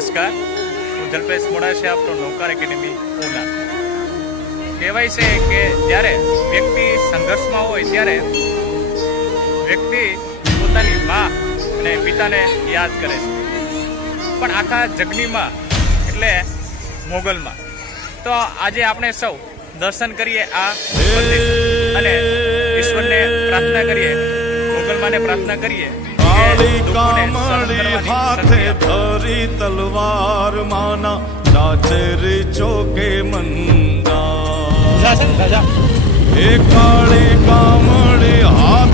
નમસ્કાર, હું જલ્પેશ મોડાસિયા, આપણો નૌકાર એકેડેમી ઉના. કહેવાય છે કે જ્યારે વ્યક્તિ સંઘર્ષમાં હોય ત્યારે વ્યક્તિ પોતાની મા અને પિતાને યાદ કરે છે, પણ આખા જગની માં એટલે મોગલમાં. તો આજે આપણે સૌ દર્શન કરીએ આ મંદિર અને ઈશ્વરને પ્રાર્થના કરીએ, મોગલમાને પ્રાર્થના કરીએ. કામળી હાથે ધરી તલવાર માના નાચે રે ચોકે મંદા. એ કાળી કામળી હાથ